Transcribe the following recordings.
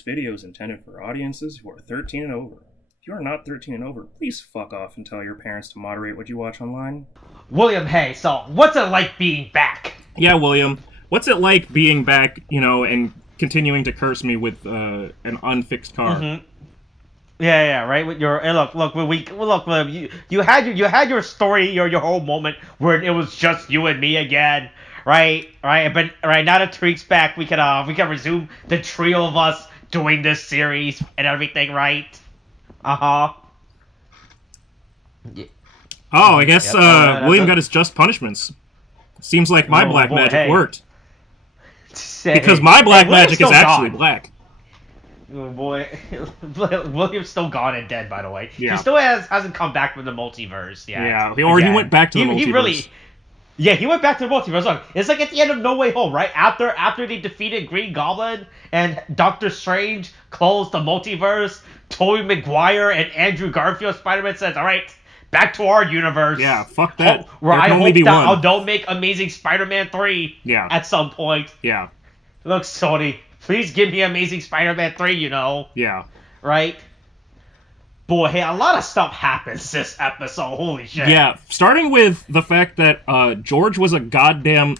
This video is intended for audiences who are 13 and over. If you are not 13 and over, please fuck off and tell your parents to moderate what you watch online. William, hey, so what's it like being back? Yeah, William, what's it like being back, and continuing to curse me with an unfixed car? Mm-hmm. Yeah, right. With your you had your story, your whole moment where it was just you and me again, right? But now that Tariq's back, we can resume the trio of us doing this series and everything, right? Yeah. Oh, I guess William got his just punishments. Seems like my black magic worked. Because my black magic is actually black. Oh boy, William's still gone and dead, by the way. Yeah. He still hasn't come back from the multiverse yet. Yeah, or he went back to the multiverse. He went back to the multiverse. Look, it's like at the end of No Way Home, right? After they defeated Green Goblin and Doctor Strange closed the multiverse, Tobey Maguire and Andrew Garfield Spider-Man says, all right, back to our universe. Yeah, fuck that. I hope that they'll make Amazing Spider-Man 3 at some point. Yeah. Look, Sony, please give me Amazing Spider-Man 3, Yeah. Right? Boy, hey, a lot of stuff happens this episode. Holy shit. Yeah, starting with the fact that George was a goddamn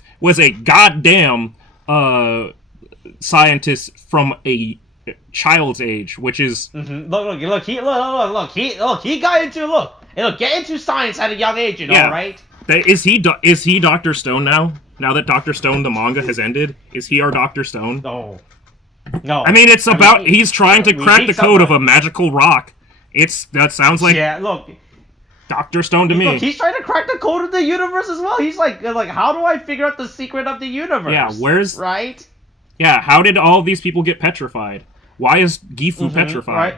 scientist from a child's age, which is get into science at a young age, right? Is he Dr. Stone now? Now that Dr. Stone the manga has ended, is he our Dr. Stone? No. I mean, he's trying to crack the code of a magical rock. That sounds like Dr. Stone to me. Look, he's trying to crack the code of the universe as well. He's like, how do I figure out the secret of the universe? Yeah, right? Yeah, how did all of these people get petrified? Why is Gifu petrified? Right.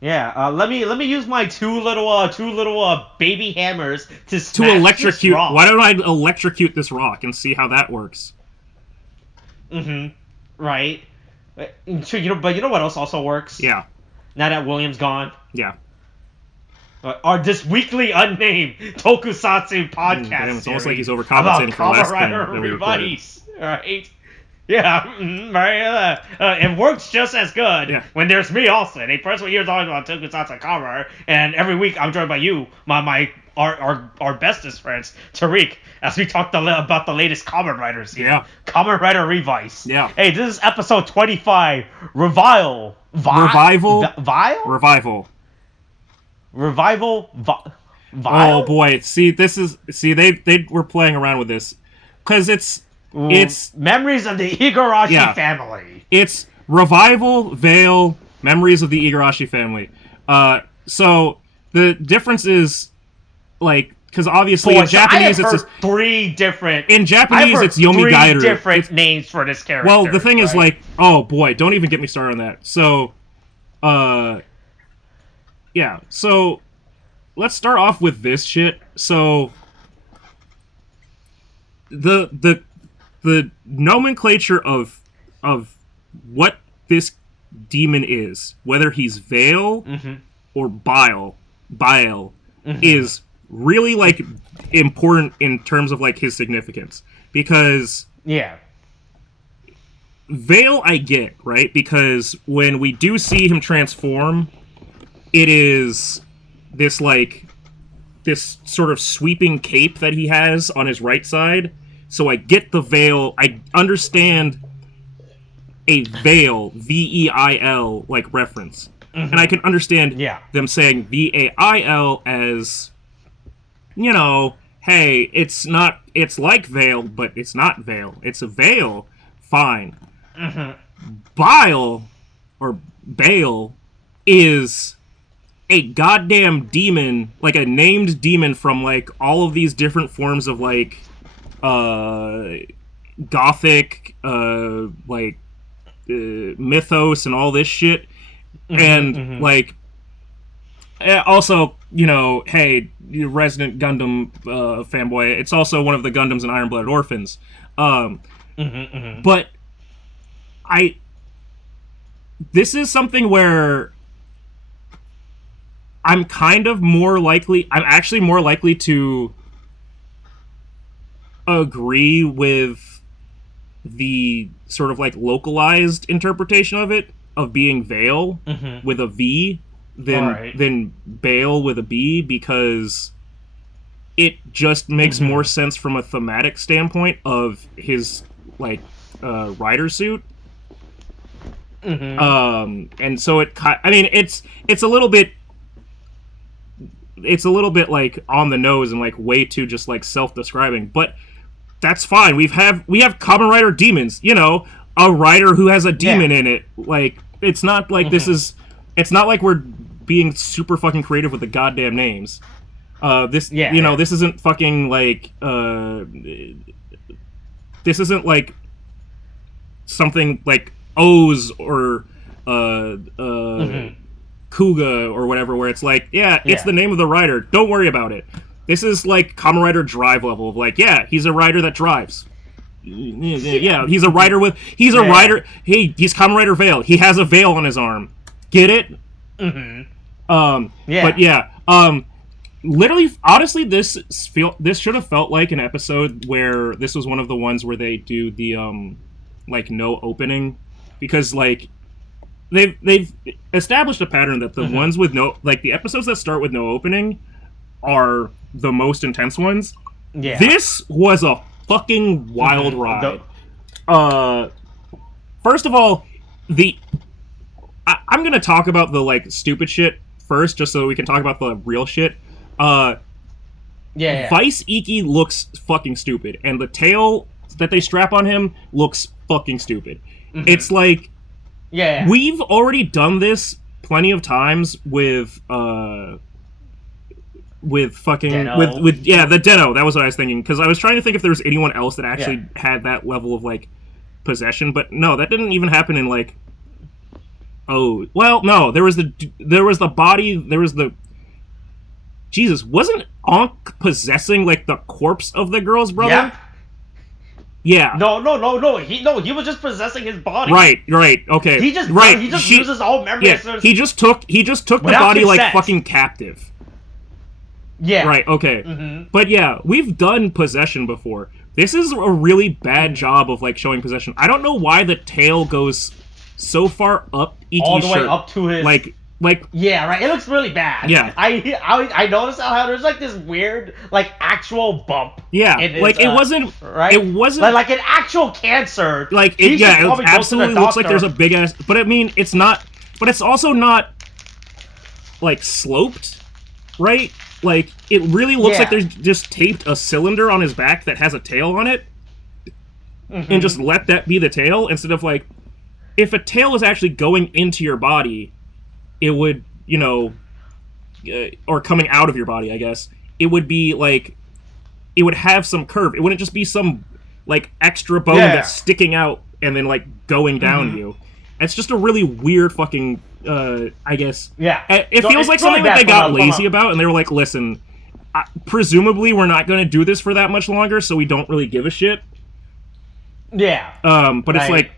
Yeah, let me use my two little baby hammers to electrocute this rock. Why don't I electrocute this rock and see how that works? Right. But you know what else also works? Yeah. Now that William's gone. Yeah. This weekly unnamed tokusatsu podcast. Damn, it's almost like he's overcompensating for last time that we Revice, right? Yeah, right. It works just as good when there's me, Austin, a person here talking about tokusatsu cover, and every week I'm joined by you, our bestest friends, Tariq, as we talk about the latest Kamen Riders. Yeah. Kamen Rider Revice. Yeah. Hey, this is episode 25. Revival. Revival. Oh boy! See, they were playing around with this because it's Memories of the Igarashi Family. It's Revival, Vail, Memories of the Igarashi Family. So the difference is because obviously in Japanese it's it's Yomigairu. Different names for this character. Well, the thing is oh boy, don't even get me started on that. So, yeah. So let's start off with this shit. So the nomenclature of what this demon is, whether he's Vail or Bile, is really important in terms of his significance, because Vail I get, right? Because when we do see him transform, it is this sort of sweeping cape that he has on his right side. So I get the Vail. I understand a Vail, V-E-I-L, reference. And I can understand them saying V-A-I-L as, hey, it's like Vail, but it's not Vail. It's a Vail. Fine. Bile, or Bale, is a goddamn demon, a named demon from, all of these different forms of, gothic, mythos and all this shit. And, also, hey, resident Gundam fanboy, it's also one of the Gundams in Iron Blooded Orphans. But this is something where I'm actually more likely to agree with the sort of localized interpretation of it, of being Vail with a V than Bale with a B, because it just makes more sense from a thematic standpoint of his like rider suit. And so it's a little bit like on the nose and like way too just like self-describing, but that's fine. We have Kamen Rider demons, you know, a rider who has a demon in it. Like, it's not like it's not like we're being super fucking creative with the goddamn names. This isn't fucking like this isn't like something like O's or Kuga or whatever, where it's like, it's the name of the rider, don't worry about it. This is like Kamen Rider Drive level of like, he's a rider that drives. Yeah, he's a rider with... He's a rider... Hey, he's Kamen Rider Vail. He has a veil on his arm. Get it? But literally, honestly, this should have felt like an episode where this was one of the ones where they do the, like, no opening. Because, like, they've established a pattern that the ones with no... Like, the episodes that start with no opening are the most intense ones. Yeah. This was a fucking wild ride. First of all, I'm gonna talk about the like stupid shit first, just so we can talk about the real shit. Vice Iki looks fucking stupid, and the tail that they strap on him looks fucking stupid. It's like, we've already done this plenty of times with fucking Deno. with the Deno. That was what I was thinking, because I was trying to think if there was anyone else that actually had that level of like possession, but no, that didn't even happen in like. Oh well, no, there was the Jesus, wasn't Ankh possessing like the corpse of the girl's brother? Yeah. No. He was just possessing his body. Right. Okay. He just uses all memories. Yeah, he just took the body consent. Like fucking captive. Yeah. Right, okay. But yeah, we've done possession before. This is a really bad job of like showing possession. I don't know why the tail goes so far up Iki's all the way shirt. up to his like yeah, right. It looks really bad. Yeah. I noticed how there's like this weird like actual bump. Yeah. Like it wasn't right. It wasn't like an actual cancer. Like it absolutely looks like there's a big ass. But I mean, it's not. But it's also not like sloped, right? Like, it really looks like there's just taped a cylinder on his back that has a tail on it, and just let that be the tail, instead of, like, if a tail was actually going into your body, it would, you know, or coming out of your body, I guess, it would be, like, it would have some curve. It wouldn't just be some, like, extra bone that's sticking out and then, like, going down you. It's just a really weird fucking... I guess. Yeah. It feels like something that they got lazy about, and they were like, listen, presumably we're not going to do this for that much longer, so we don't really give a shit. Yeah. But it's like...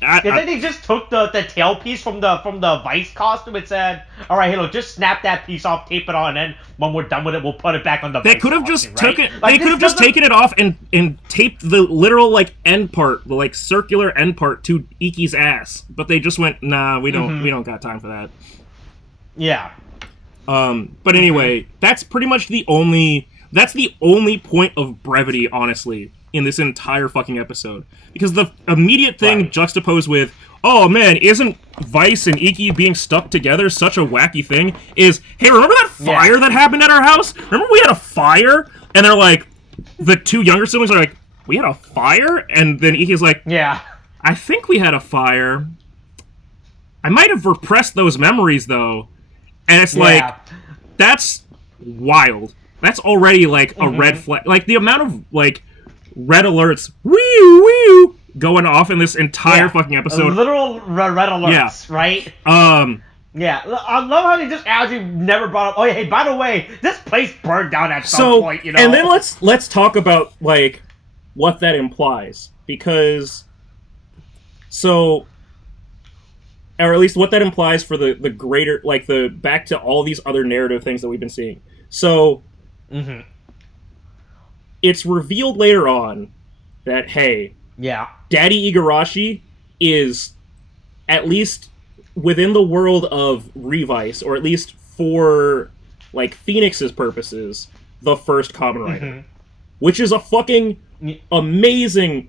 then they just took the tail piece from the Vice costume and said, all right, hey, look, just snap that piece off, tape it on, and then when we're done with it, we'll put it back on the Vice They could have just costume, they could have just taken it off and taped the literal like end part, the like circular end part to Iki's ass. But they just went, nah, we don't got time for that. Yeah. But anyway, that's pretty much the only point of brevity, honestly, in this entire fucking episode. Because the immediate thing juxtaposed with, oh man, isn't Vice and Iki being stuck together such a wacky thing, is, hey, remember that fire that happened at our house? Remember we had a fire? And they're like, the two younger siblings are like, we had a fire? And then Iki's like, yeah, I think we had a fire. I might have repressed those memories, though. And it's like, that's wild. That's already, like, a red flag. Like, the amount of, like, red alerts, wee going off in this entire fucking episode. Literal red alerts, right? Yeah, I love how they just actually never brought up, oh, hey, by the way, this place burned down at some point, you know? And then let's talk about, like, what that implies. Because, or at least what that implies for the greater, like, the back to all these other narrative things that we've been seeing. So, it's revealed later on that, hey, Daddy Igarashi is at least within the world of Revice, or at least for like Phoenix's purposes, the first Kamen Rider, which is a fucking amazing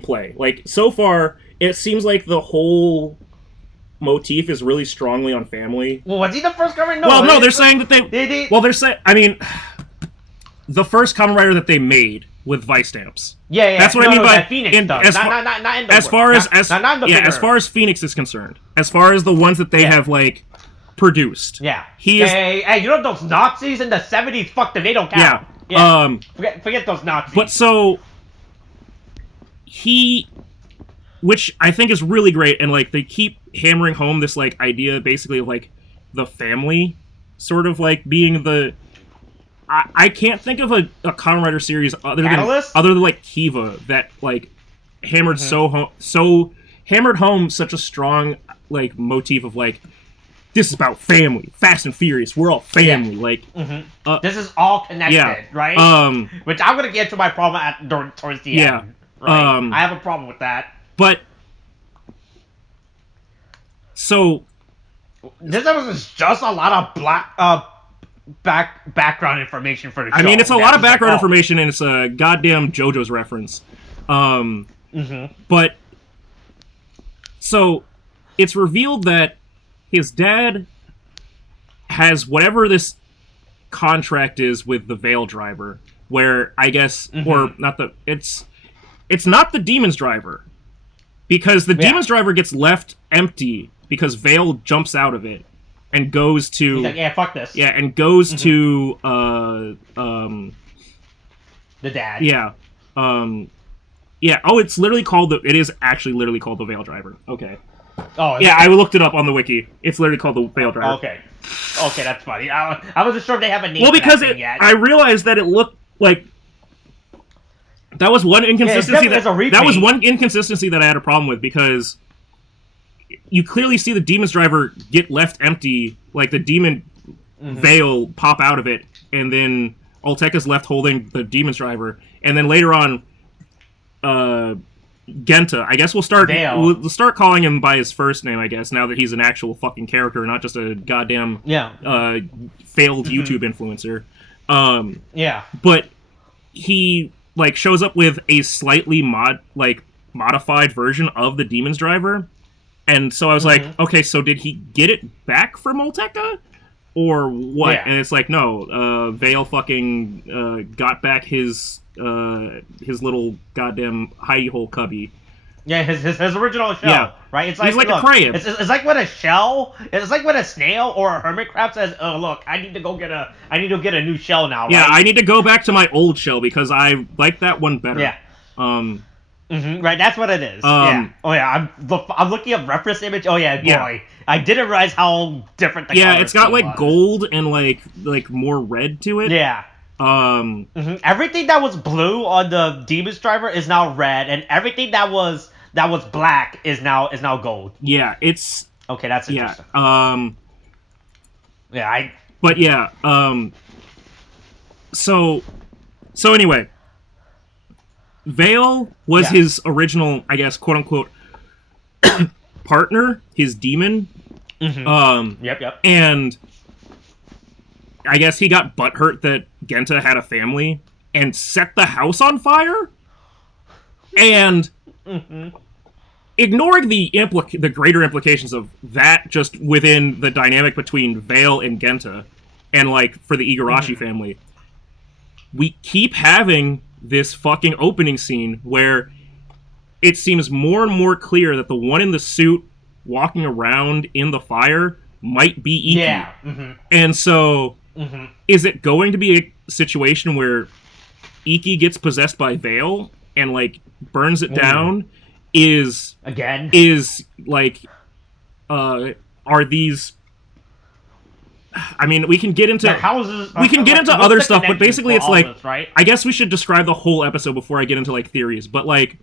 play. Like, so far, it seems like the whole motif is really strongly on family. Well, was he the first Kamen Rider? No, well, no, they're saying that they... Well, they're saying... I mean, the first Kamen Rider that they made with Vice stamps. Yeah. That's what I mean by... Phoenix stuff. Not in the as far as Phoenix is concerned. As far as the ones that they have, like, produced. Yeah. He is... Hey, you know those Nazis in the 70s? Fuck them, they don't count. Yeah. Forget those Nazis. But so... He... Which I think is really great, and, like, they keep hammering home this, like, idea, basically, of, like, the family sort of, like, being the... I can't think of a Kamen Rider series other than like Kiva that, like, hammered hammered home such a strong, like, motif of, like, this is about family, Fast and Furious, we're all family, like... this is all connected, right? Which I'm gonna get to my problem towards the end. Right? I have a problem with that. But... So... This episode is just a lot of background information for the show. I mean, it's a lot of background information, and it's a goddamn JoJo's reference. But... So, it's revealed that his dad has whatever this contract is with the Vail driver, where, I guess, or not the... It's not the Demon's driver. Because the Demon's driver gets left empty because Vail jumps out of it and goes to... He's like, yeah, fuck this. Yeah, and goes to... the dad. Yeah. Yeah, oh, it's literally called It is actually literally called the Vail driver. Okay. Oh, yeah, I looked it up on the wiki. It's literally called the Vail driver. Okay. Okay, that's funny. I wasn't sure if they have a name for because that yet. I realized that it looked like... That was one inconsistency that was one inconsistency that I had a problem with, because you clearly see the Demon's driver get left empty, like the demon Vail pop out of it, and then Ulteka's left holding the Demon's driver, and then later on, Genta. I guess we'll start calling him by his first name, I guess, now that he's an actual fucking character, not just a goddamn failed YouTube influencer. But he like shows up with a slightly modified version of the Demon's driver, and so I was like, okay, so did he get it back from Ulteka or what? And it's like, no, Vail fucking got back his little goddamn hidey hole cubby. Yeah, his original shell, right? It's like, he's like a crab. It's like when a shell, it's like when a snail or a hermit crab says, "Oh, look, I need to get a new shell now." Right? Yeah, I need to go back to my old shell because I like that one better. Yeah. Right, that's what it is. Yeah. Oh yeah, I'm looking up reference image. Oh yeah, boy, yeah. I didn't realize how different the color it's got like gold and like more red to it. Yeah. Everything that was blue on the Demon's driver is now red, and everything that was black is now gold. Yeah, it's okay. That's interesting. But yeah. So anyway, Vail was his original, I guess, quote unquote, partner, his demon. Yep. And I guess he got butthurt that Genta had a family and set the house on fire. And ignoring the greater implications of that just within the dynamic between Vail and Genta, and like for the Igarashi family, we keep having this fucking opening scene where it seems more and more clear that the one in the suit walking around in the fire might be Iki. Yeah. And so... is it going to be a situation where Iki gets possessed by Vail and like burns it down? Is like are these? I mean, we can get into houses. We can get into other stuff, but basically, it's like this, right? I guess we should describe the whole episode before I get into like theories. But like,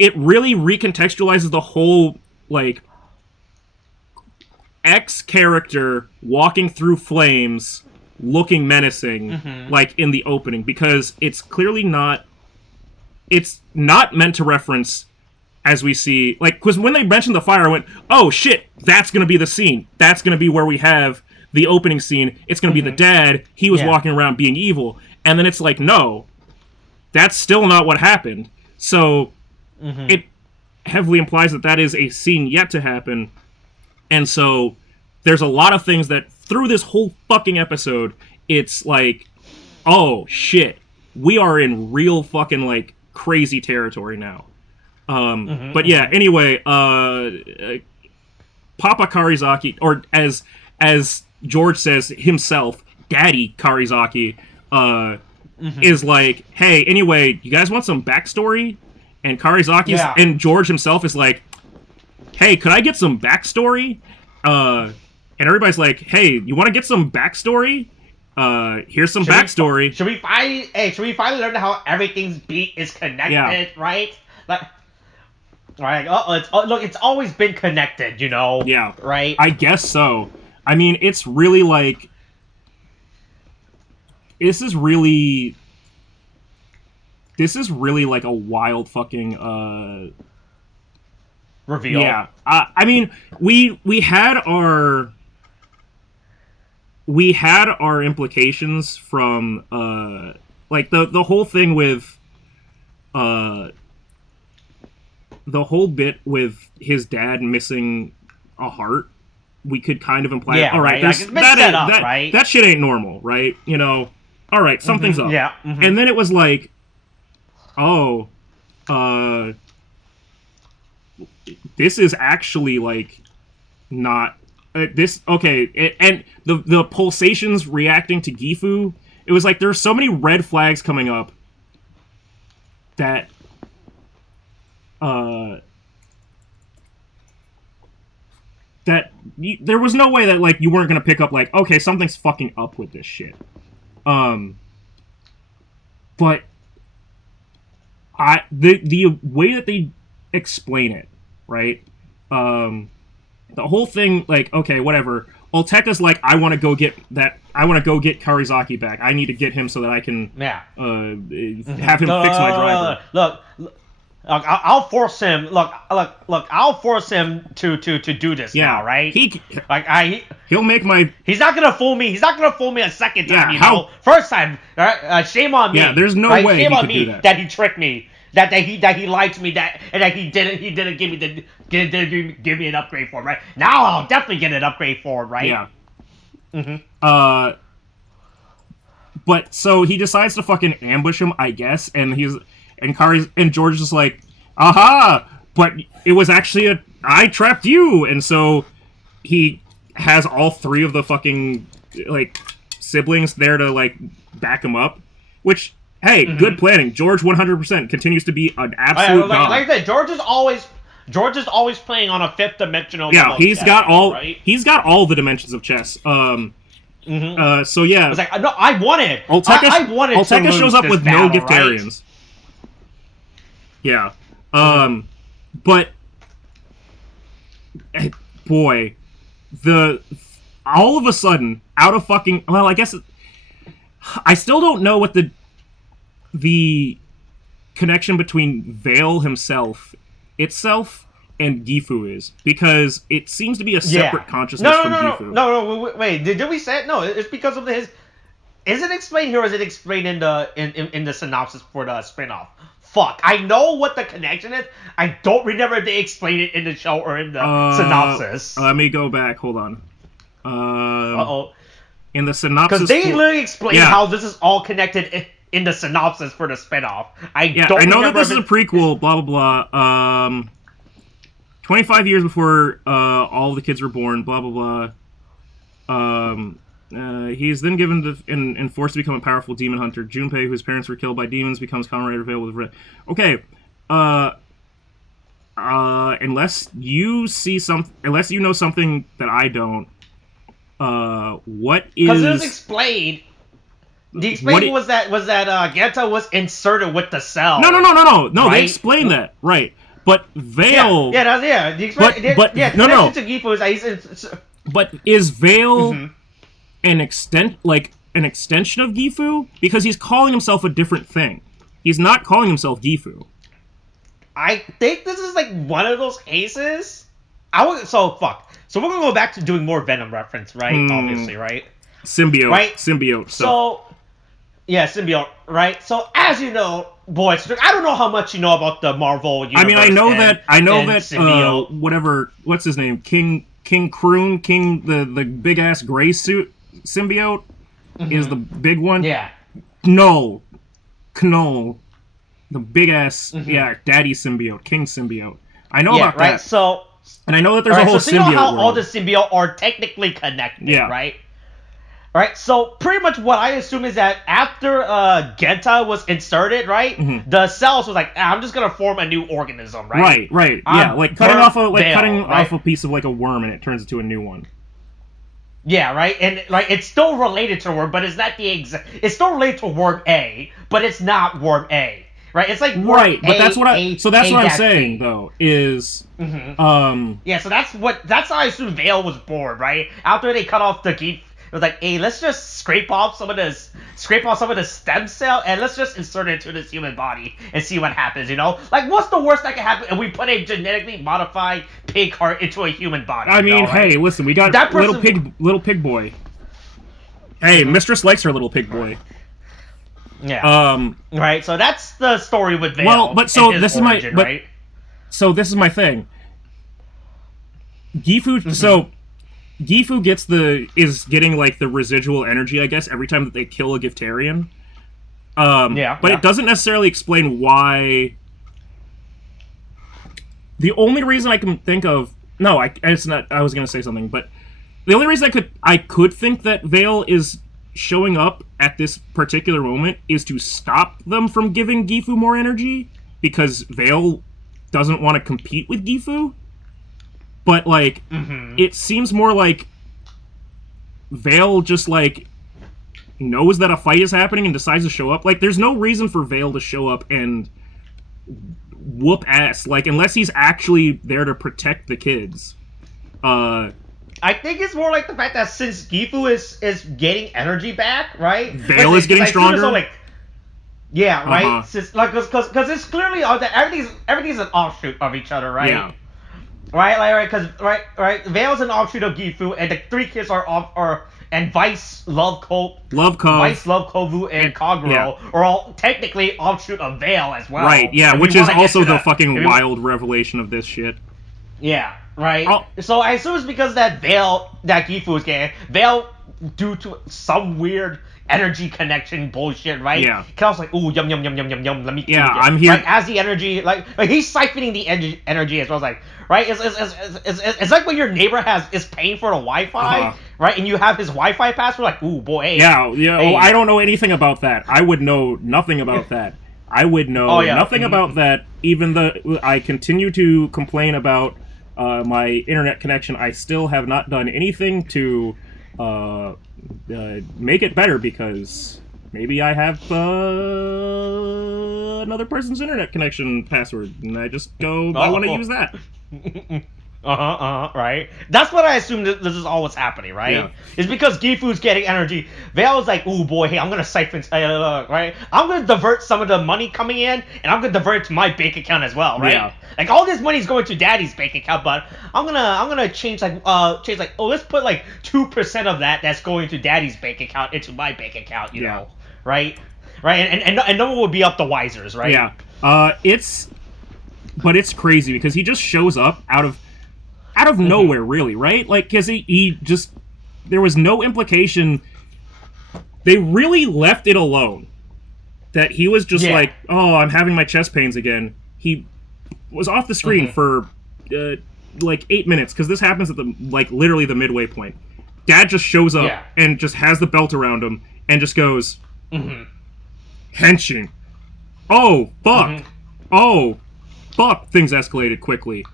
it really recontextualizes the whole like X character walking through flames, looking menacing, like in the opening, because it's clearly not. It's not meant to reference as we see, like, because when they mentioned the fire, I went, oh shit, that's gonna be the scene. That's gonna be where we have the opening scene. It's gonna be the dad. He was walking around being evil, and then it's like, no, that's still not what happened. So it heavily implies that that is a scene yet to happen, and so there's a lot of things that through this whole fucking episode, it's like, oh shit, we are in real fucking like crazy territory now. But yeah, anyway, Papa Karizaki, or as George says himself, Daddy Karizaki, is like, hey, anyway, you guys want some backstory? And Karizaki and George himself is like, hey, could I get some backstory? And everybody's like, hey, you want to get some backstory? Here's some backstory. Should we finally learn how everything's beat is connected, right? Like, right? Look, it's always been connected, you know? Yeah. Right? I guess so. I mean, it's really like... This is really like a wild fucking, reveal. Yeah. I mean, we had our implications from, like, the whole thing with, the whole bit with his dad missing a heart, we could kind of imply, all right, right? That shit ain't normal, right? You know, all right, something's up. Yeah. And then it was like, oh, this is actually like not this. Okay, and the pulsations reacting to Gifu. It was like there's so many red flags coming up that there was no way that like you weren't gonna pick up like, okay, something's fucking up with this shit. But the way that they explain it, right? The whole thing, like, okay, whatever. Olteka's like, I want to go get Karizaki back. I need to get him so that I can have him fix my driver. Look, I'll force him. Look, I'll force him to do this now, right? He'll make my. He's not gonna fool me. He's not gonna fool me a second time. Know, first time, shame on me. Yeah, there's no way shame he on could me do that. That he tricked me. That he lied to me. And that he didn't give me give me an upgrade for him. Right now, I'll definitely get an upgrade for him. Right? Yeah. But so he decides to fucking ambush him, I guess, and George is just like, aha! But it was actually I trapped you, and so he has all three of the fucking like siblings there to like back him up, which. Hey, good planning. George 100% continues to be an absolute god. Like I said, George is always playing on a fifth dimensional. Yeah, he's chess, got all right? He's got all the dimensions of chess. So yeah, it's like no, I wanted. Olteka shows up with battle, no Giftarians. Right? Yeah, but boy, all of a sudden, out of fucking I guess I still don't know what the connection between Vail himself and Gifu is, because it seems to be a separate consciousness from Gifu. No, wait, did we say it? No, it's because of his. Is it explained here, or is it explained in the synopsis for the spinoff? Fuck, I know what the connection is. I don't remember if they explained it in the show or in the synopsis. Let me go back. Hold on. Uh-oh. In the synopsis, because they literally explain how this is all connected in the synopsis for the spinoff. I know that this is a prequel, blah, blah, blah. 25 years before all the kids were born, blah, blah, blah. He's then given and forced to become a powerful demon hunter. Junpei, whose parents were killed by demons, becomes Kamen Rider Vail with red. Okay. Unless you know something that I don't, what is... Because it was explained... The explaining was that Genta was inserted with the cell. No. Right? They explained that, right? But Vail. Yeah. The to Gifu is But is Vail an extension of Gifu? Because he's calling himself a different thing. He's not calling himself Gifu. I think this is like one of those cases. So we're gonna go back to doing more Venom reference, right? Obviously, right? Symbiote stuff. So yeah, symbiote, right? So as you know, boys, I don't know how much you know about the Marvel universe. I mean, I know that symbiote. whatever, what's his name, King Kroon, the big ass gray suit symbiote is the big one. Yeah. Knoll, the big ass daddy symbiote, king symbiote. I know about right? that. So, and I know that there's a whole symbiote. So you know how world. all the symbiote are technically connected, right? Right, so pretty much what I assume is that after Genta was inserted, right, the cells was like, I'm just gonna form a new organism, right? Right. Yeah, like cutting off a piece of like a worm and it turns into a new one. Yeah, right, and like it's still related to worm, but it's not it's still related to worm A, but it's not worm A, right? It's like worm but that's what I'm saying B. though is yeah, so that's how I assume Vail was born, right? After they cut off the geek. It was like, hey, let's just scrape off some of the stem cell and let's just insert it into this human body and see what happens, you know? Like, what's the worst that can happen if we put a genetically modified pig heart into a human body? I mean, right? Hey, listen, we got little pig boy. Hey, Mistress likes her little pig boy. Yeah. Right. So that's the story with Vail. Well, but so this origin, is my right? So this is my thing. Gifu. So. Gifu is getting like the residual energy, I guess, every time that they kill a Giftarian. But it doesn't necessarily explain why. The only reason I can think of it's not. I was gonna say something, but the only reason I could think that Vail is showing up at this particular moment is to stop them from giving Gifu more energy because Vail doesn't want to compete with Gifu. But, like, it seems more like Vail just, like, knows that a fight is happening and decides to show up. Like, there's no reason for Vail to show up and whoop ass. Like, unless he's actually there to protect the kids. I think it's more like the fact that since Gifu is getting energy back, right? Vail is getting stronger? Yeah, right? Since, like, because it's clearly everything's an offshoot of each other, right? Yeah. Right, right. Vail's an offshoot of Gifu, and the three kids and Vice, Love Cove, and Kaguro are all technically offshoot of Vail as well. Right, yeah, which is also the fucking wild revelation of this shit. Yeah, right. So I assume it's because that Gifu is getting Vail due to some weird energy connection bullshit, right? Yeah. Kyle's like, ooh, yum, yum, yum, yum, yum, yum, let me I'm here. Like, as the energy, like he's siphoning the energy as well. Like, right? It's like when your neighbor is paying for the Wi-Fi, right? And you have his Wi-Fi password, like, ooh, boy, hey. Yeah. Hey. Oh, I don't know anything about that. I would know nothing about that. I would know nothing about that, even though I continue to complain about my internet connection. I still have not done anything to make it better because maybe I have another person's internet connection password, and I just go, I want to use that. Right? That's what I assume this is all what's happening, right? Yeah. It's because Gifu's getting energy. Vail's like, ooh, boy, hey, I'm going to siphon, right? I'm going to divert some of the money coming in, and I'm going to divert it to my bank account as well, right? Yeah. Like, all this money's going to Daddy's bank account, but I'm gonna change, let's put, 2% of that's going to Daddy's bank account into my bank account, you know? Right? Right? And no one will be up the wisers, right? Yeah. It's crazy because he just shows up out of nowhere, really, right? Like, because he just... There was no implication... They really left it alone. That he was just like, oh, I'm having my chest pains again. He was off the screen for, 8 minutes, because this happens at literally the midway point. Dad just shows up and just has the belt around him and just goes, Henshin. Oh, fuck. Oh, fuck. Things escalated quickly.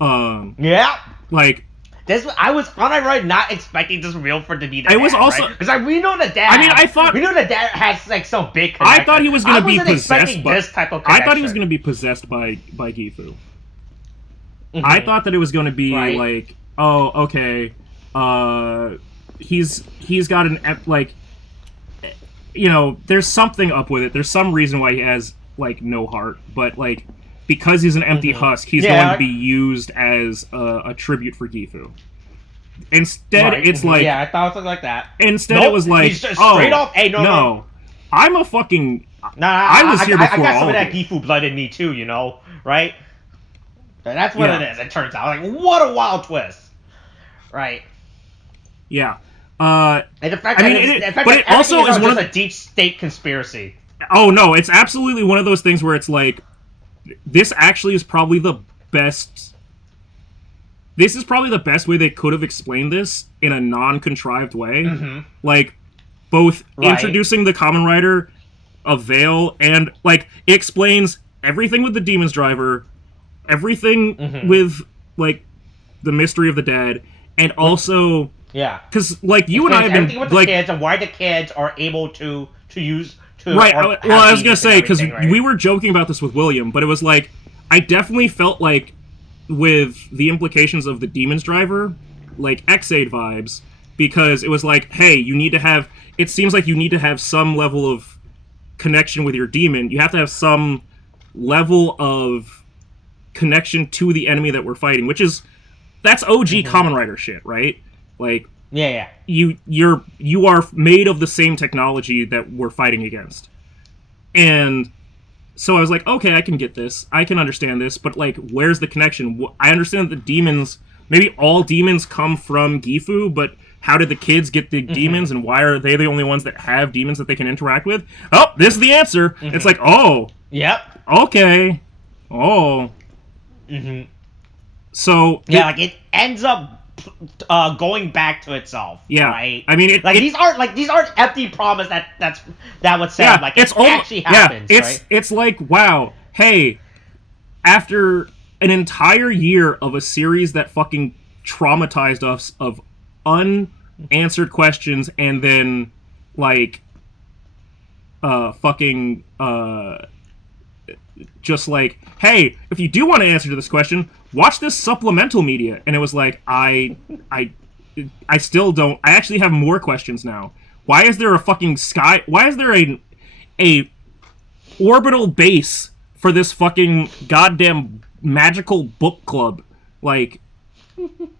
Like... I was not expecting this reveal for it to be that. It was also because we know that Dad. I mean, we know that Dad has some big connection. I thought he was going to be possessed by this type of connection. I thought he was going to be possessed by Gifu. I thought that it was going to be like, oh, okay, he's got an there's something up with it. There's some reason why he has no heart, but because he's an empty husk, he's Yeah. going to be used as a tribute for Gifu. Instead, it's like... Yeah, I thought it was something like that. Instead, it was like, he's just straight off, hey, no. I'm a fucking... Nah, I was here before I got some all of that of you. Gifu blood in me too, you know, right? And that's what Yeah. it is. It turns out, like, what a wild twist, right? Yeah. And the fact I mean, but it also is one of a deep state conspiracy. Oh no, it's absolutely one of those things where it's like, this actually is probably the best. This is probably the best way they could have explained this in a non-contrived way. Like, both introducing the Kamen Rider of Vail and, like, it explains everything with the Demon's Driver, everything with, like, the Mystery of the Dead, and also... Yeah. Because, like, you and I have been... with like, the kids and why the kids are able to use... Right, well, I was going to say, because we were joking about this with William, but it was like, I definitely felt like, with the implications of the Demon's Driver, like, X-Aid vibes, because it was like, hey, you need to have... It seems like you need to have some level of connection with your demon. You have to have some level of connection to the enemy that we're fighting, which is... That's OG Kamen Rider shit, right? Like... Yeah. You are made of the same technology that we're fighting against. And so I was like, okay, I can get this. I can understand this, but, like, where's the connection? I understand that the demons, maybe all demons come from Gifu, but how did the kids get the demons, and why are they the only ones that have demons that they can interact with? Oh, this is the answer. It's like, oh. Yep. Okay. Oh. So. Yeah, like, it ends up going back to itself. Yeah, right? I mean, these aren't empty promise that would sound like it actually happens. Right? It's like, wow, hey, after an entire year of a series that fucking traumatized us of unanswered questions, and then like, just like, hey, if you do want to answer to this question, watch this supplemental media. And it was like, I still don't. I actually have more questions now. Why is there a fucking sky? Why is there a orbital base for this fucking goddamn magical book club, like,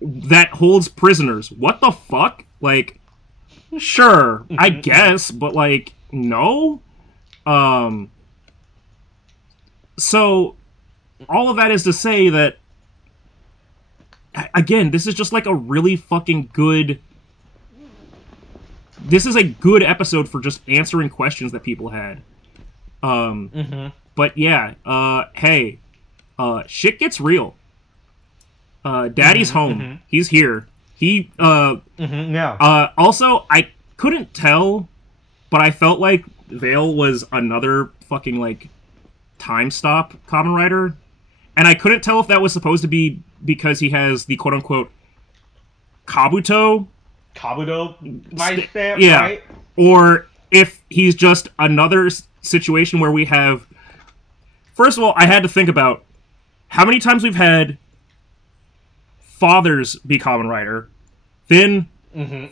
that holds prisoners? What the fuck? Like, sure, I guess, but, like, no. So, all of that is to say that, again, this is just like a really fucking good... This is a good episode for just answering questions that people had. But yeah, hey, shit gets real. Daddy's home. He's here. He, also, I couldn't tell, but I felt like Vail was another fucking, like, time stop Kamen Rider, and I couldn't tell if that was supposed to be because he has the quote-unquote Kabuto my stamp, yeah, right? Or if he's just another situation where we have... First of all, I had to think about how many times we've had fathers be Kamen Rider, then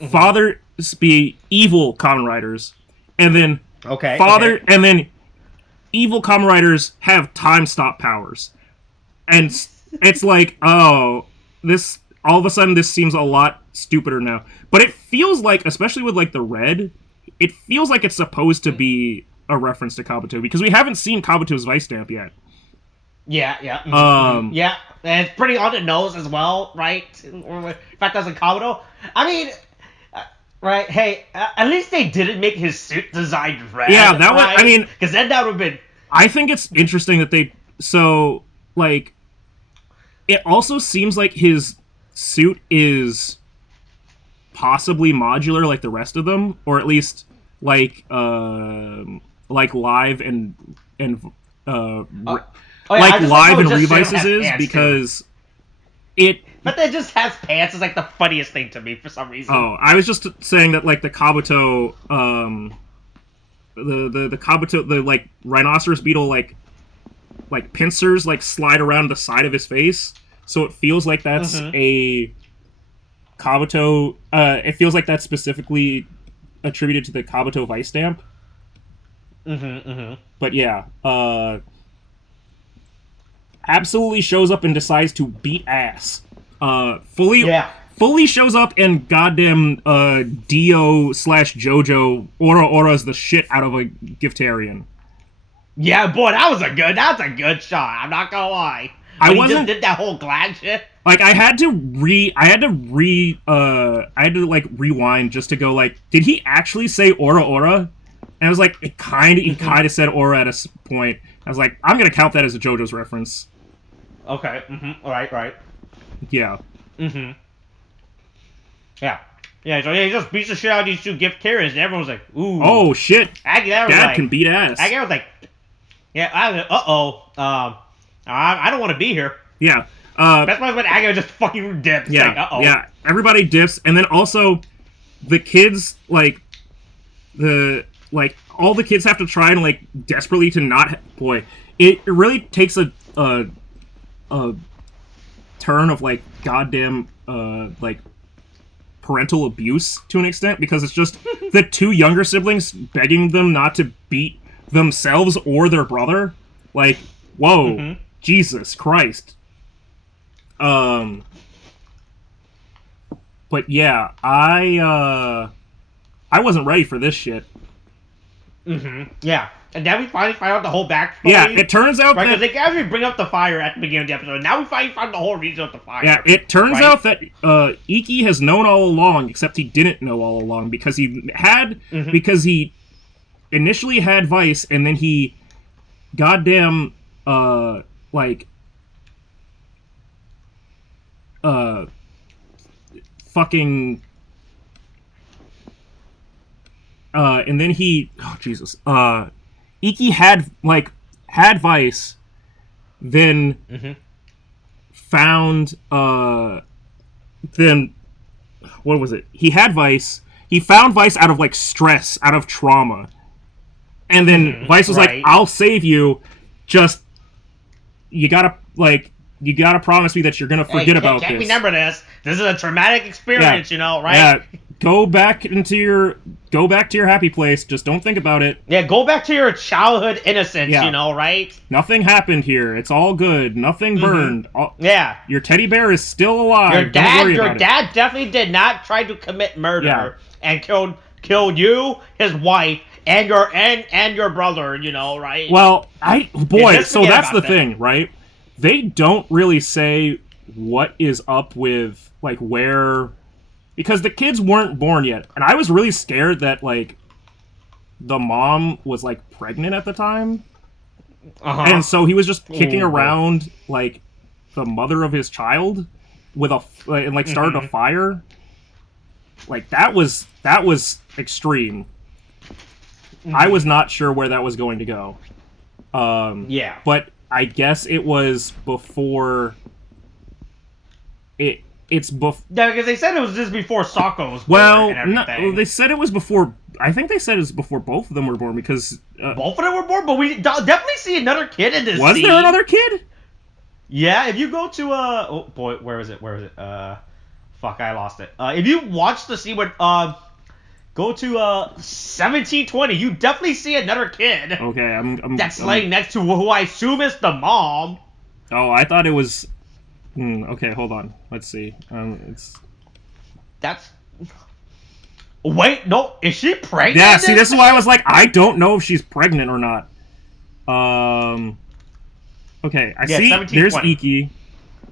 fathers be evil Kamen Riders, and then and then evil Kamen Riders have time stop powers. And it's like, oh, this, all of a sudden this seems a lot stupider now. But it feels like, especially with, like, the red, it feels like it's supposed to be a reference to Kabuto, because we haven't seen Kabuto's Vice Stamp yet. Yeah. Yeah, and it's pretty on the nose as well, right? In fact, that's a Kabuto. I mean... Right, hey, at least they didn't make his suit designed red. Yeah, that was, I mean... Because then that would have been... I think it's interesting that they... So, like... It also seems like his suit is possibly modular like the rest of them, or at least, like live and live and Revice's is, because it... But they just has pants is like the funniest thing to me for some reason. Oh, I was just saying that, like, the Kabuto, the Kabuto, the, like, rhinoceros beetle, like pincers, like, slide around the side of his face, so it feels like that's a Kabuto, it feels like that's specifically attributed to the Kabuto Vice Stamp. But yeah, absolutely shows up and decides to beat ass. Fully shows up and goddamn Dio/Jojo Ora's the shit out of a Giftarian. Yeah, boy, that's a good shot. I'm not gonna lie. When he just did that whole glad shit. Like I had to rewind just to go like, did he actually say Ora? And I was like, he kind of said Aura at a point. I was like, I'm gonna count that as a JoJo's reference. Okay. Right. Yeah. Yeah. So he just beats the shit out of these two Giftarians, and everyone's like, ooh. Oh shit. Dad can beat ass. Aggie was like, yeah. I was like, I don't want to be here. Yeah. That's why when Aggie just fucking dips. Yeah. Like, uh-oh. Yeah. Everybody dips, and then also the kids all the kids have to try and desperately to not. Boy, it really takes a turn of goddamn parental abuse to an extent, because it's just the two younger siblings begging them not to beat themselves or their brother. Like, whoa, Jesus Christ. But yeah, I wasn't ready for this shit. Yeah. And then we finally find out the whole backstory. Yeah, it turns out because they actually bring up the fire at the beginning of the episode. Now we finally find the whole reason of the fire. Yeah, it turns out that Iki has known all along, except he didn't know all along, because he initially had Vice, and then he goddamn fucking and then he Iki had Vice, then found then what was it? He had Vice. He found Vice out of stress, out of trauma. And then Vice was like, "I'll save you. Just you gotta promise me that you're gonna forget about this. Can't remember this. This is a traumatic experience, right? Yeah. Go back to your happy place. Just don't think about it. Yeah, go back to your childhood innocence, right? Nothing happened here. It's all good. Nothing burned. Your teddy bear is still alive. Your dad definitely did not try to commit murder and killed you, his wife, and your brother, right? Well, so that's the thing, right? They don't really say what is up with where, because the kids weren't born yet, and I was really scared that the mom was pregnant at the time, and so he was just kicking around the mother of his child with started a fire. That was extreme. I was not sure where that was going to go. But I guess it was before. It's before. Yeah, because they said it was just before Sako was born and everything. They said it was before. I think they said it was before both of them were born, because both of them were born, but we definitely see another kid in this. Was scene. there another kid? Yeah, if you go to oh boy, where is it? Fuck, I lost it. If you watch the scene with go to 1720, you definitely see another kid. Okay, I'm laying next to who I assume is the mom. Oh, I thought it was. Okay, hold on. Let's see. Wait, no, is she pregnant? Yeah, see, this is why I was like, I don't know if she's pregnant or not. Okay, I see. There's Iki.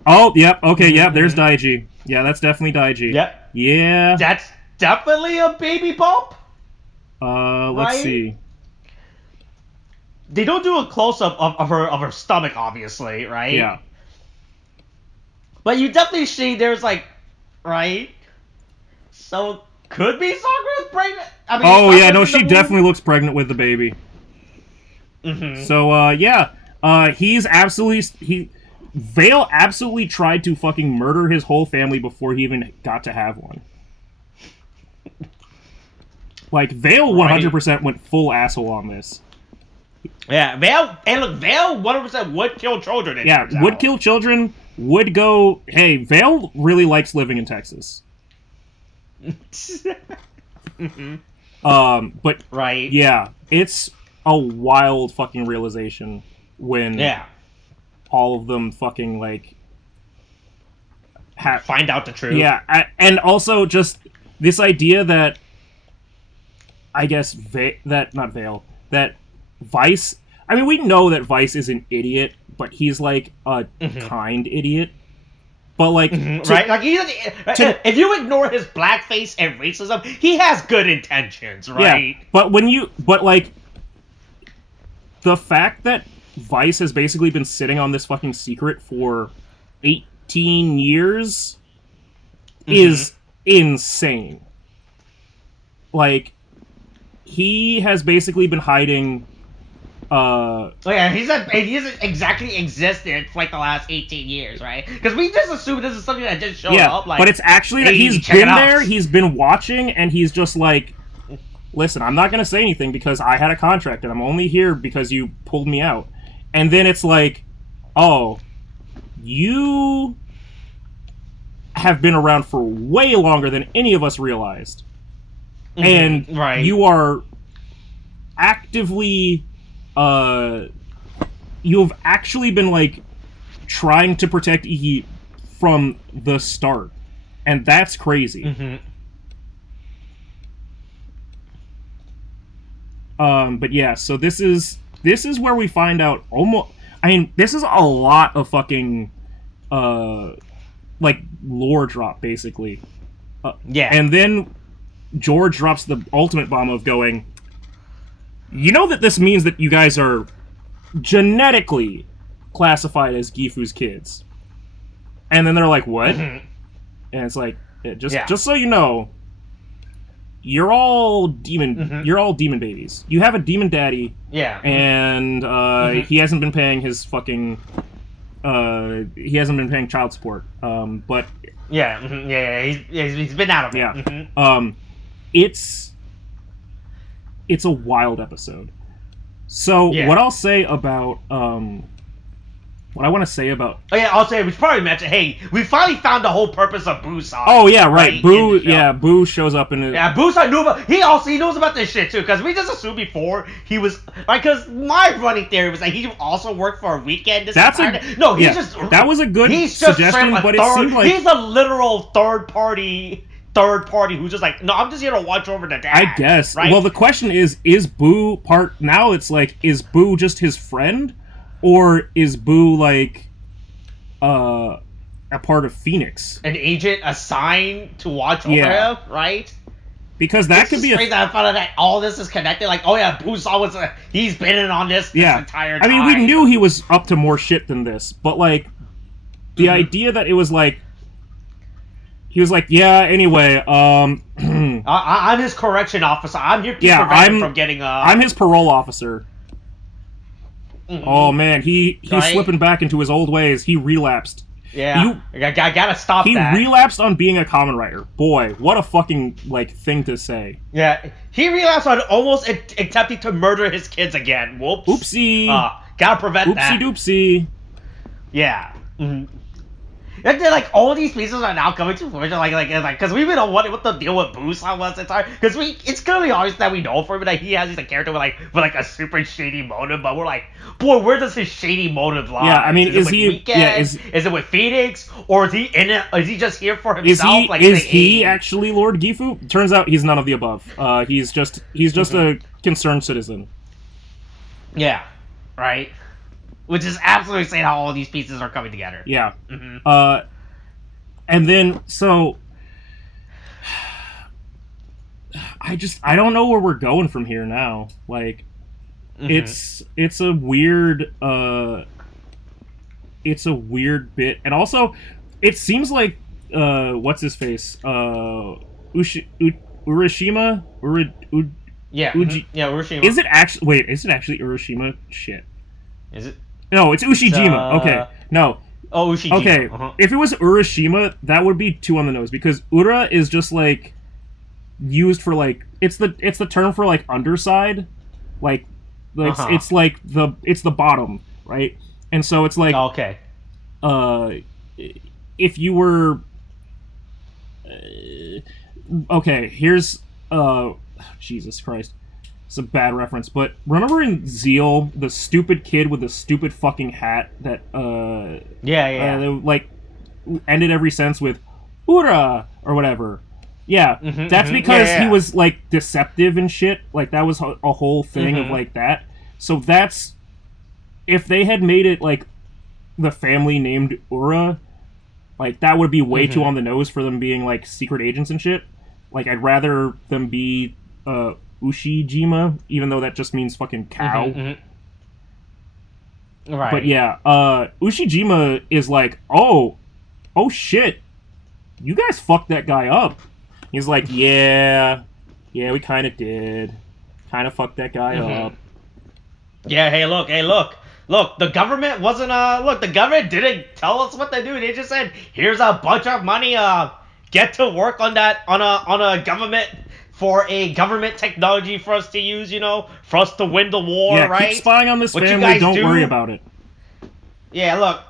Oh, yep. Okay, yep. There's Daiji. Yeah, that's definitely Daiji. Yep. Yeah. That's definitely a baby bump. Let's see. They don't do a close up of her stomach, obviously, right? Yeah. But you definitely see there's right? So could be Sakura's pregnant. I mean, yeah, no, she definitely looks pregnant with the baby. So Vail absolutely tried to fucking murder his whole family before he even got to have one. Vail 100% went full asshole on this. Yeah, Vail 100% would kill children. Would kill children. Would go, hey, Vail really likes living in Texas. But yeah, it's a wild fucking realization when all of them fucking like find out the truth. Yeah, and also just this idea that I guess not Vail, that Vice. I mean, we know that Vice is an idiot, but he's like a kind idiot. But like, right? Like if you ignore his blackface and racism, he has good intentions, right? Yeah, but like, the fact that Vice has basically been sitting on this fucking secret for 18 years is insane. Like, he has basically been hiding. He hasn't exactly existed for like the last 18 years, right? Because we just assume this is something that just showed up. Like, but it's actually that he's been there, he's been watching, and he's just like, listen, I'm not going to say anything because I had a contract, and I'm only here because you pulled me out. And then it's like, oh, you have been around for way longer than any of us realized. And you are actively... you've actually been like trying to protect Iggy from the start, and that's crazy. But yeah, so this is where we find out almost. I mean, this is a lot of fucking like lore drop basically. And then George drops the ultimate bomb of going, you know that this means that you guys are genetically classified as Gifu's kids. And then they're like, what? And it's like, just so you know, you're all demon you're all demon babies. You have a demon daddy. Yeah. And he hasn't been paying his fucking he hasn't been paying child support. But he's been out of it. Yeah. It's a wild episode. So what I'll say about what I want to say about I'll say we should probably mention, hey, we finally found the whole purpose of Boo's song. Oh yeah, right. Boo shows up in it. Yeah, Boo knew about he knows about this shit too, because we just assumed before he was like, because my running theory was like he also worked for a weekend. That was a good suggestion, but it seemed like he's a literal third party who's just like, no, I'm just here to watch over the dad. I guess. Right? Well, the question is Boo part... Now it's like, is Boo just his friend? Or is Boo, like, a part of Phoenix? An agent assigned to watch over him, right? Because that could be a... that I found out that all this is connected. Like, Boo's always... he's been in on this entire time. I mean, we knew he was up to more shit than this. But, like, the idea that it was, like... He was like, yeah, anyway, I'm his correction officer. I'm here to prevent him from getting I'm his parole officer. Oh, man, he's slipping back into his old ways. He relapsed. Yeah, I gotta stop that. He relapsed on being a Kamen Rider. Boy, what a fucking, like, thing to say. Yeah, he relapsed on almost attempting to murder his kids again. Whoops. Oopsie. Gotta prevent that. Oopsie doopsie. Yeah. And then, like, all these pieces are now coming to fruition, because we've been wondering what the deal with Busan was at the time, because it's clearly obvious that we know for him that he has a character with a super shady motive, but we're like, boy, where does his shady motive lie? Yeah, I mean, is he... Weekend? Yeah, is it with Phoenix? Or is he in it? Is he just here for himself? Is he actually Lord Gifu? Turns out he's none of the above. He's just a concerned citizen. Yeah, right? Which is absolutely insane how all these pieces are coming together. Yeah. And then, so... I don't know where we're going from here now. Like, it's a weird... it's a weird bit. And also, it seems like, what's his face? Urashima? Urashima. Is it actually Urashima? Shit. Is it? No, it's Ushijima. Okay. No. Oh, Ushijima. Okay. If it was Urashima, that would be too on the nose, because Ura is just like used for like it's the term for like underside, like it's like it's the bottom, right? And so it's like okay. If you were okay, here's Jesus Christ. It's a bad reference, but remember in Zeal, the stupid kid with the stupid fucking hat that they, like ended every sentence with "ura" or whatever. Yeah, that's because he was like deceptive and shit. Like that was a whole thing of like that. So that's if they had made it like the family named Ura, like that would be way too on the nose for them being like secret agents and shit. Like I'd rather them be Ushijima, even though that just means fucking cow. Right. But yeah, Ushijima is like, oh shit, you guys fucked that guy up. He's like, yeah, we kind of did. Kind of fucked that guy up. Yeah, hey, look. The government wasn't, the government didn't tell us what to do. They just said, here's a bunch of money, get to work on that, on a government, for a government technology for us to use, for us to win the war, yeah, right? Keep spying on this family, don't worry about it. Yeah, look,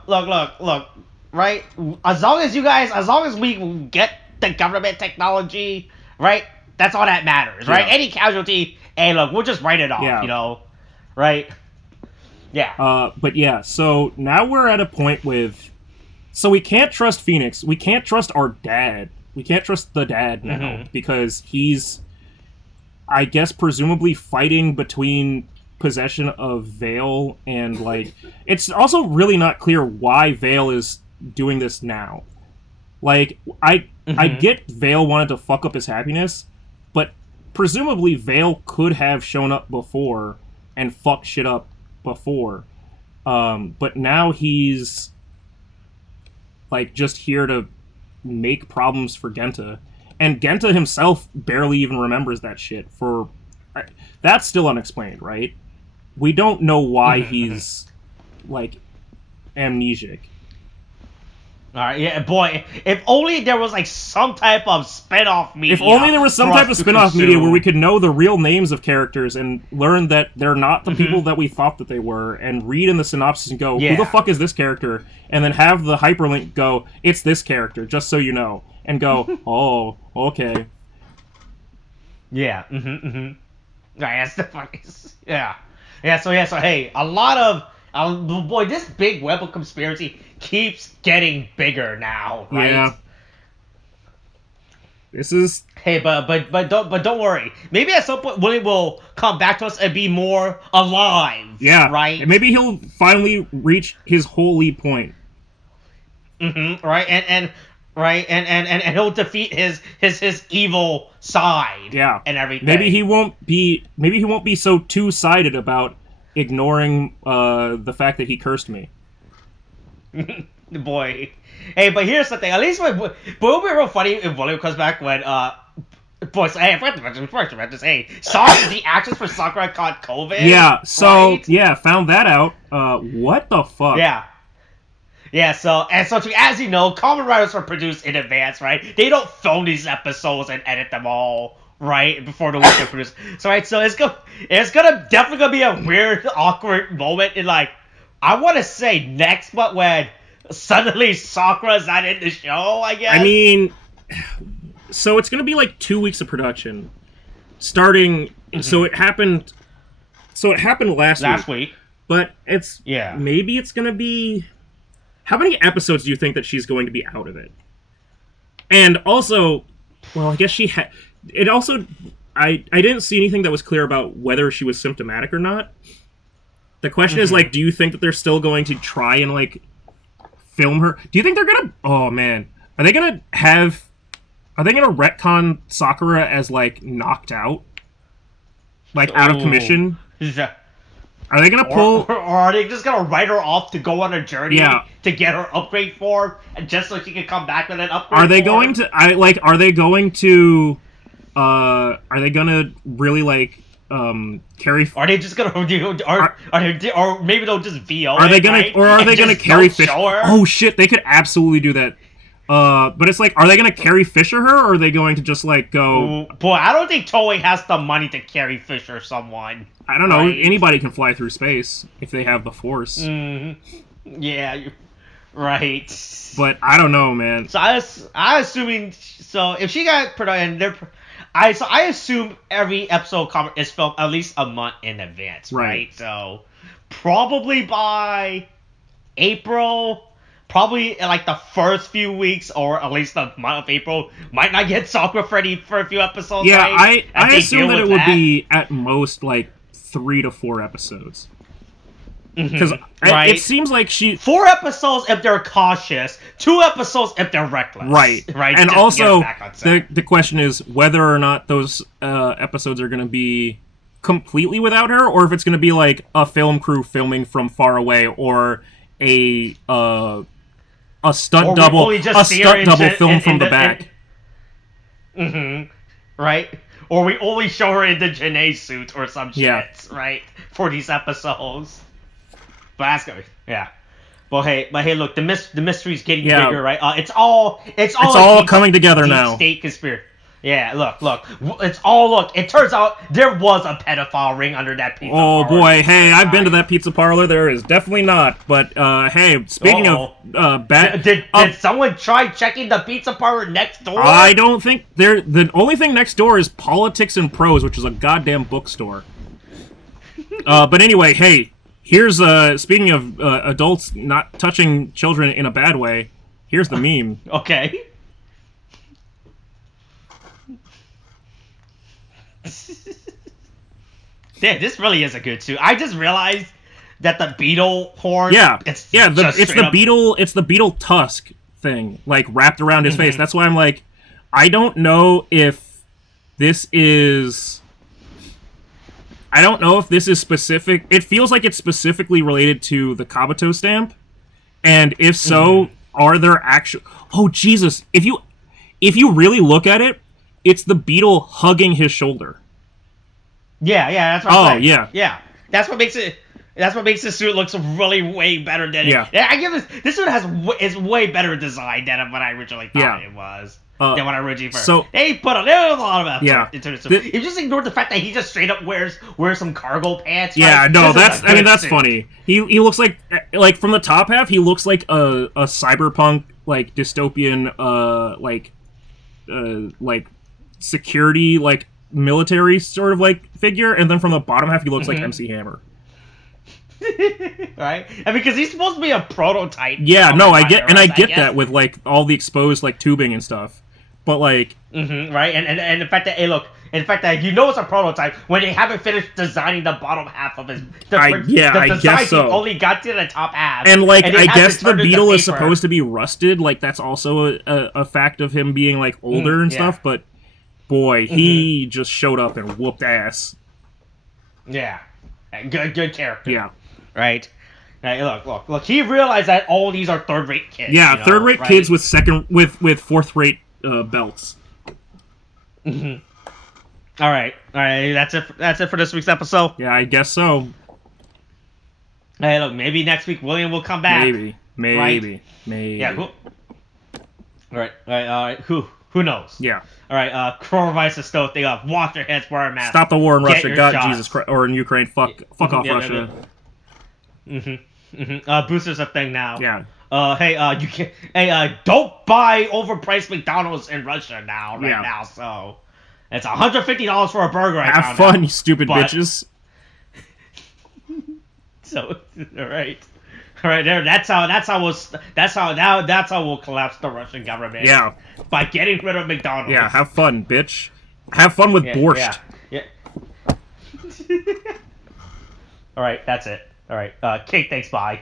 right? As long as we get the government technology, right? That's all that matters, right? Yeah. Any casualty, hey, look, we'll just write it off, right? Yeah. But yeah, so now we're at a point with... So we can't trust Phoenix. We can't trust our dad. We can't trust the dad now, because he's, I guess, presumably fighting between possession of Vail and, like... It's also really not clear why Vail is doing this now. Like, I get Vail wanted to fuck up his happiness, but presumably Vail could have shown up before and fucked shit up before. But now he's like just here to make problems for Genta. And Genta himself barely even remembers that shit. That's still unexplained, right? We don't know why he's like amnesic. Alright, yeah, boy, if only there was, like, some type of spin-off media. If only there was some type of spin-off media where we could know the real names of characters and learn that they're not the people that we thought that they were, and read in the synopsis and go, who the fuck is this character? And then have the hyperlink go, it's this character, just so you know. And go, oh, okay. Yeah, Right, that's the funniest. Yeah, so hey, a lot of... boy, this big web of conspiracy keeps getting bigger now, right? Yeah. This is... Hey, but don't worry. Maybe at some point William will come back to us and be more alive. Yeah. Right? And maybe he'll finally reach his holy point. Right? And he'll defeat his evil side. Yeah. And everything. Maybe he won't be so two-sided about ignoring the fact that he cursed me. Boy. Hey, but here's the thing. At least but it will be real funny if William comes back when boy, so, hey, I forgot to mention this. Hey, the actress for Sakura caught COVID. Yeah, so right? yeah, found that out. What the fuck? Yeah, so as you know, Kamen Riders are produced in advance, right? They don't film these episodes and edit them all right before the week they're produced. So it's gonna definitely be a weird, awkward moment in, like, I want to say next, but when suddenly Sakura's not in the show, I guess. I mean, so it's gonna be like 2 weeks of production, starting. So it happened. So it happened last week. But maybe it's gonna be. How many episodes do you think that she's going to be out of it? And also, well, I guess she had. It also, I didn't see anything that was clear about whether she was symptomatic or not. The question is, like, do you think that they're still going to try and, like, film her? Do you think they're gonna... Oh, man. Are they gonna retcon Sakura as, like, knocked out? Like, out of commission? Yeah. Are they gonna pull... Or are they just gonna write her off to go on a journey to get her upgrade form, and just so she can come back with an upgrade Are they form? going to... Are they going to... are they gonna really, like... carry... Are they just gonna do... Or maybe they'll just VO Are they gonna... right? Or are they gonna carry Fisher? Her? Oh, shit, they could absolutely do that. But it's like, are they gonna carry Fisher her, or are they going to just, like, go... Ooh, boy, I don't think Toei has the money to carry Fisher someone. I don't know, anybody can fly through space if they have the Force. Yeah, right. But I don't know, man. So I assuming... So if she got... I assume every episode is filmed at least a month in advance, right? So probably by April, probably in like the first few weeks or at least the month of April, might not get Sakura for a few episodes. Yeah, right? I assume that it would be at most like 3 to 4 episodes. Because it seems like 4 episodes if they're cautious, 2 episodes if they're reckless. Right. And just also, the question is whether or not those episodes are going to be completely without her, or if it's going to be like a film crew filming from far away, or a stunt double filmed from the back. Right? Or we only show her in the Janae suit or some shit, right? For these episodes. But that's good. Yeah. But hey, look, the mystery's getting bigger, right? It's all coming together now. State conspiracy. Yeah, look. It turns out there was a pedophile ring under that pizza parlor. Oh boy, hey, I've been to that pizza parlor. There is definitely not. But hey, speaking of bad, did someone try checking the pizza parlor next door? I don't think the only thing next door is Politics and Prose, which is a goddamn bookstore. But anyway, hey, here's speaking of adults not touching children in a bad way. Here's the meme. Okay. Yeah, this really is a good suit. I just realized that the beetle horn. Yeah, it's the beetle tusk thing, like wrapped around his face. That's why I'm like, I don't know if this is. I don't know if this is specific. It feels like it's specifically related to the Kabuto stamp, and if so, are there actual? Oh Jesus! If you really look at it, it's the beetle hugging his shoulder. Yeah, that's what I'm saying. Yeah. That's what makes it. That's what makes this suit looks really way better than it. I give this suit is way better design than what I originally thought it was. Than what I originally first. So there was a lot of effort into this suit. You just ignored the fact that he just straight up wears some cargo pants. Yeah, right? No, that's suit. Funny. He looks like from the top half, he looks like a cyberpunk like dystopian like security like military sort of like figure, and then from the bottom half he looks like MC Hammer. Right? And because he's supposed to be a prototype. Yeah, no, I get that with like all the exposed like tubing and stuff. But like right? And the fact that you know it's a prototype when they haven't finished designing the bottom half of his I guess so. Only got to the top half. And like I guess the beetle is supposed to be rusted, like that's also a fact of him being like older and stuff, but boy, he just showed up and whooped ass. Yeah. Good character. Yeah. Right? Look. He realized that all these are third-rate kids. Yeah, third-rate kids with fourth-rate belts. All right. That's it for this week's episode. Yeah, I guess so. Hey, look, maybe next week William will come back. Maybe. Yeah. Cool. All right. Who knows? Yeah. All right. Coronavirus is still a thing. Wash your hands, wear a mask. Stop the war in Russia. God, Jesus Christ, or in Ukraine. Fuck off, Russia. Boosters a thing now. Yeah. You can. Hey, don't buy overpriced McDonald's in Russia now. Now, so it's $150 for a burger. Have fun, you stupid bitches. So, all right, there. That's how we'll collapse the Russian government. Yeah. By getting rid of McDonald's. Yeah. Have fun, bitch. Have fun with borscht. Yeah. All right, that's it. All right, Kate, thanks. Bye.